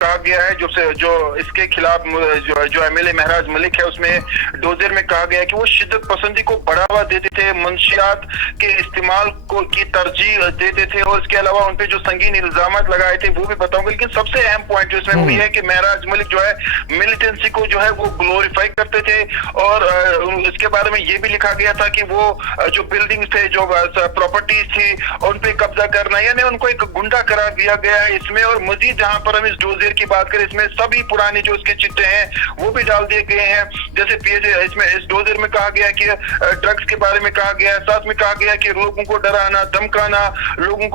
کہا گیا ہے جو اس کے خلاف جو MLA مہراج ملک ہے اس میں ڈوزر میں کہا گیا ہے کہ وہ شدت پسندی کو بڑھاوا دیتے تھے، منشیات کے استعمال کی ترجیح دیتے تھے، اور اس کے علاوہ ان پہ جو سنگین الزامات لگائے تھے وہ بھی بتاؤں گا۔ لیکن سب سے اہم پوائنٹ جو اس میں وہ یہ ہے کہ مہراج ملک جو ہے ملیٹنسی کو جو ہے وہ گلوریفائی کرتے تھے، اور اس کے بارے میں یہ بھی لکھا گیا تھا کہ وہ جو بلڈنگ تھے، جو پراپرٹیز تھی، ان پہ قبضہ کرنا، یعنی ان کو ایک گنڈا قرار دیا گیا ہے اس میں۔ اور مزید جہاں پر ہم اس ڈوزر کی بات کریں، اس میں سبھی پرانے جو اس کے چٹے ہیں وہ بھی ڈال دیے گئے ہیں، جیسے اس میں اس ڈوزر میں کہا گیا کہ ڈرگز کے بارے میں کہا گیا ہے، ساتھ میں کہا گیا کہ لوگوں کو ڈرانا، دھمکانا، لوگوں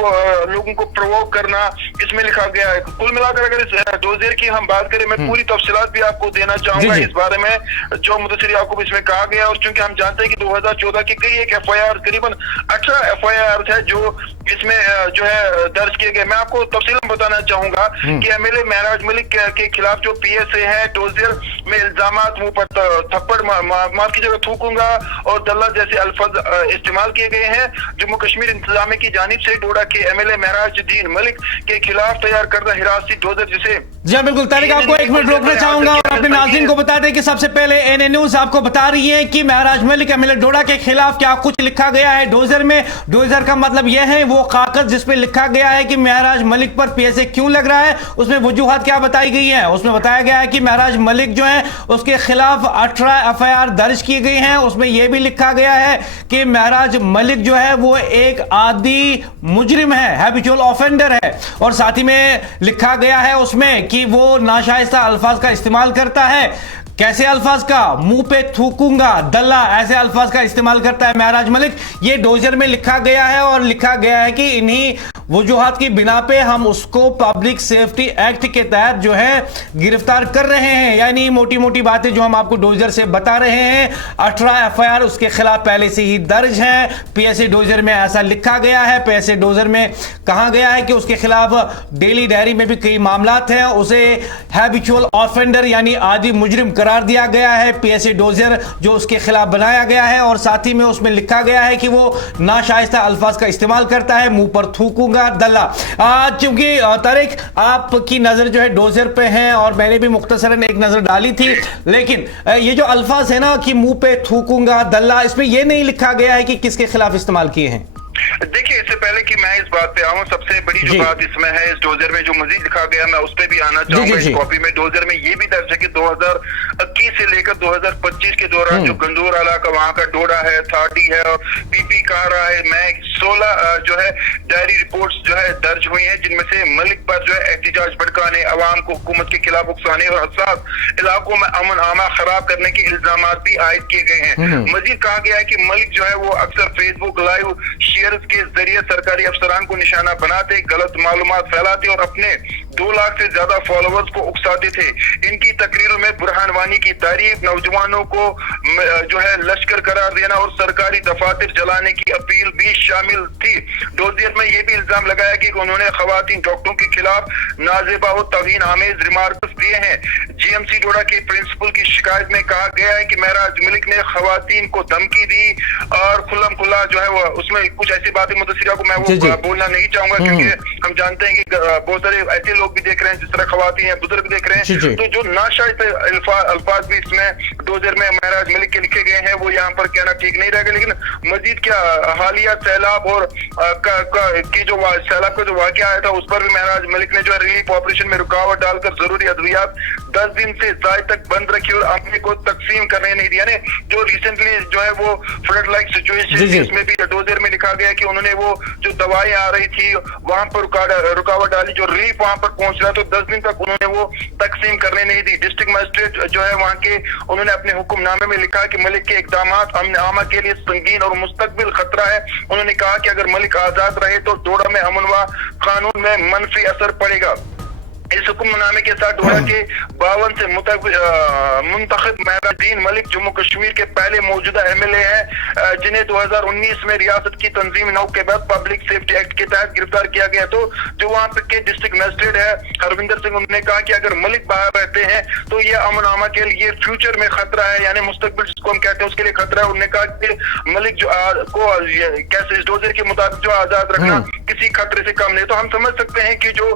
کو پرووک کرنا اس میں لکھا گیا ہے۔ کل ملا کر اگر اس ڈوزر کی ہم بات کریں، میں پوری تفصیلات بھی آپ کو دینا چاہوں گا اس بارے میں جو مدثر یعقوب اس میں کہا گیا، اور چونکہ ہم جانتے ہیں کہ 2014 کی کئی ایک FIR قریباً 18 FIR ہے جو اس میں جو ہے درج کیے گئے۔ میں آپ کو تفصیل بتانا چاہوں گا کہ MLA مہراج ملک کے خلاف جو PSA ہے ڈوزر میں الزامات، منہ پر تھپڑ، معاف کی جگہ تھوکوں گا اور دلہ جیسے الفاظ استعمال کیے گئے ہیں۔ جموں کشمیر انتظامیہ کی جانب سے ڈوڈا کے MLA مہراج الدین ملک کے خلاف تیار کردہ حراستی ڈوزر جسے جی بالکل طارق، آپ کو ایک منٹ روکنا چاہوں گا اور اپنے ناظرین کو بتا دیں کہ سب سے پہلے NA نیوز آپ کو بتا رہی ہے کہ مہراج ملک MLA ڈوڈا کے خلاف کیا کچھ لکھا گیا ہے ڈوزر میں۔ ڈوزر کا مطلب یہ ہے وہ کاغذ جس پہ لکھا گیا ہے کہ مہراج ملک پر PSA کیوں لگ رہا ہے، اس میں وجوہات کیا بتائی گئی ہیں۔ اس میں بتایا گیا ہے کہ مہراج ملک جو ہے اس کے خلاف 18 FIR درج کی گئی ہیں۔ اس میں یہ بھی لکھا گیا ہے کہ مہراج ملک جو ہے وہ ایک عادی مجرم ہے، ہیبیچول آفینڈر ہے، اور ساتھ ہی میں لکھا گیا ہے اس میں کہ وہ ناشائستہ الفاظ کا استعمال کرتا ہے۔ کیسے الفاظ کا؟ منہ پہ تھوکوں گا، دلہ، ایسے الفاظ کا استعمال کرتا ہے مہراج ملک۔ یہ ڈوزر میں لکھا گیا ہے اور لکھا گیا ہے کہ انہی وجوہات کی بنا پہ ہم اس کو پبلک سیفٹی ایکٹ کے تحت جو ہے گرفتار کر رہے ہیں۔ یعنی موٹی موٹی باتیں جو ہم آپ کو ڈوزر سے بتا رہے ہیں، 18 FIR اس کے خلاف پہلے سے ہی درج ہیں۔ PSA ڈوزر میں ایسا لکھا گیا ہے۔ PSA ڈوزر میں کہا گیا ہے کہ اس کے خلاف ڈیلی ڈائری میں بھی کئی معاملات ہیں، اسے ہیبیچول آفینڈر یعنی عادی مجرم قرار دیا گیا ہے۔ PSA ڈوزر جو اس کے خلاف بنایا گیا ہے، اور ساتھ ہی میں اس میں لکھا گیا ہے کہ وہ ناشائستہ الفاظ کا استعمال کرتا ہے، منہ پر تھوکوں گا، دلہ۔ چونکہ طارق آپ کی نظر جو ہے ڈوزر پہ ہیں اور میں نے بھی مختصراً ایک نظر ڈالی تھی، لیکن یہ جو الفاظ ہے نا کہ منہ پہ تھوکوں گا، دلہ، اس میں یہ نہیں لکھا گیا ہے کہ کس کے خلاف استعمال کیے ہیں۔ دیکھیے اس سے پہلے کہ میں اس بات پہ آؤں، سب سے بڑی جو بات اس میں ہے اس ڈوزر میں جو مزید لکھا گیا میں اس پہ بھی آنا چاہوں گا۔ اس کاپی میں ڈوزر میں یہ بھی درج ہے کہ 2021 سے لے کر 2025 کے دوران جو گندور علاقہ وہاں کا ڈوڈا ہے، تھاٹی ہے اور PP کہا رہا ہے، میں 16 جو ہے ڈائری رپورٹس جو ہے درج ہوئی ہیں، جن میں سے ملک پر جو ہے احتجاج بھڑکانے، عوام کو حکومت کے خلاف اکسانے اور حساس علاقوں میں امن عامہ خراب کرنے کے الزامات بھی عائد کیے گئے ہیں۔ مزید کہا گیا ہے کہ ملک جو ہے وہ اکثر فیس بک لائیو شیئرز کے ذریعے سرکاری افسران کو نشانہ بناتے، غلط معلومات پھیلاتے اور اپنے 2 لاکھ سے زیادہ فالوورز کو اکساتے تھے۔ ان کی تقریروں میں برہان وانی کی تعریف، نوجوانوں کو جو ہے لشکر قرار دینا اور سرکاری دفاتر جلانے کی اپیل بھی شامل تھی۔ ڈوزر میں یہ بھی الزام لگایا کہ انہوں نے خواتین ڈاکٹروں کے خلاف نازیبا اور توہین آمیز ریمارکس دیے ہیں۔ GMC ڈوڈا کے پرنسپل کی شکایت میں کہا گیا ہے کہ مہراج ملک نے خواتین کو دھمکی دی اور کھلم کھلا جو ہے وہ اس میں کچھ ایسی باتیں مدثرہ کو میں وہ بولنا نہیں چاہوں گا، کیونکہ ہم جانتے ہیں کہ بہت سارے ایسے لوگ بھی دیکھ رہے ہیں جس طرح خواتین یا بزرگ دیکھ رہے ہیں، تو جو ناشائستہ الفاظ بھی اس میں ڈوزر میں مہراج ملک کے لکھے گئے ہیں وہ یہاں پر کہنا ٹھیک نہیں رہے گا۔ لیکن مزید کیا حالیہ سیلاب اور جو سیلاب کا جو واقعہ آیا تھا اس پر بھی مہراج ملک نے جو ہے ریلیف آپریشن میں رکاوٹ ڈال کر ضروری ادویات 10 دن سے زائد تک بند رکھی اور عملے کو تقسیم کرنے نہیں دیا۔ یعنی جو ریسنٹلی جو ہے وہ فلڈ لائک سچویشن اس میں بھی ڈوزر میں لکھا گیا کہ انہوں نے وہ جو دوائیں آ رہی تھی وہاں پر رکاوٹ ڈالی، جو ریلیف وہاں پر پہنچ رہا تو 10 دن تک انہوں نے وہ تقسیم کرنے نہیں دی۔ ڈسٹرکٹ مجسٹریٹ جو ہے وہاں کے انہوں نے اپنے حکم نامے میں لکھا کہ ملک کے اقدامات امن عامہ کے لیے سنگین اور مستقبل خطرہ ہے۔ انہوں نے کہا کہ اگر ملک آزاد رہے تو ڈوڈا میں امن و قانون میں منفی اثر پڑے گا۔ اس حکم نامے کے ساتھ ڈوڈا کے 52 سے منتخب مہراج الدین ملک جموں کشمیر کے پہلے موجودہ MLA ہیں جنہیں 2019 میں ریاست کی تنظیم 9 کے بعد پبلک سیفٹی ایکٹ کے تحت گرفتار کیا گیا۔ تو جو وہاں پہ کے ڈسٹرکٹ مجسٹریٹ ہے ہروندر سنگھ، انہوں نے کہا کہ اگر ملک باہر رہتے ہیں تو یہ امن عامہ کے لیے فیوچر میں خطرہ ہے، یعنی مستقبل جس کو ہم کہتے ہیں اس کے لیے خطرہ ہے۔ انہوں نے کہا کہ ملک جو کو کیسے اس ڈوزر کے مطابق جو آزاد رکھنا کسی خطرے سے کم نہیں۔ تو ہم سمجھ سکتے ہیں کہ جو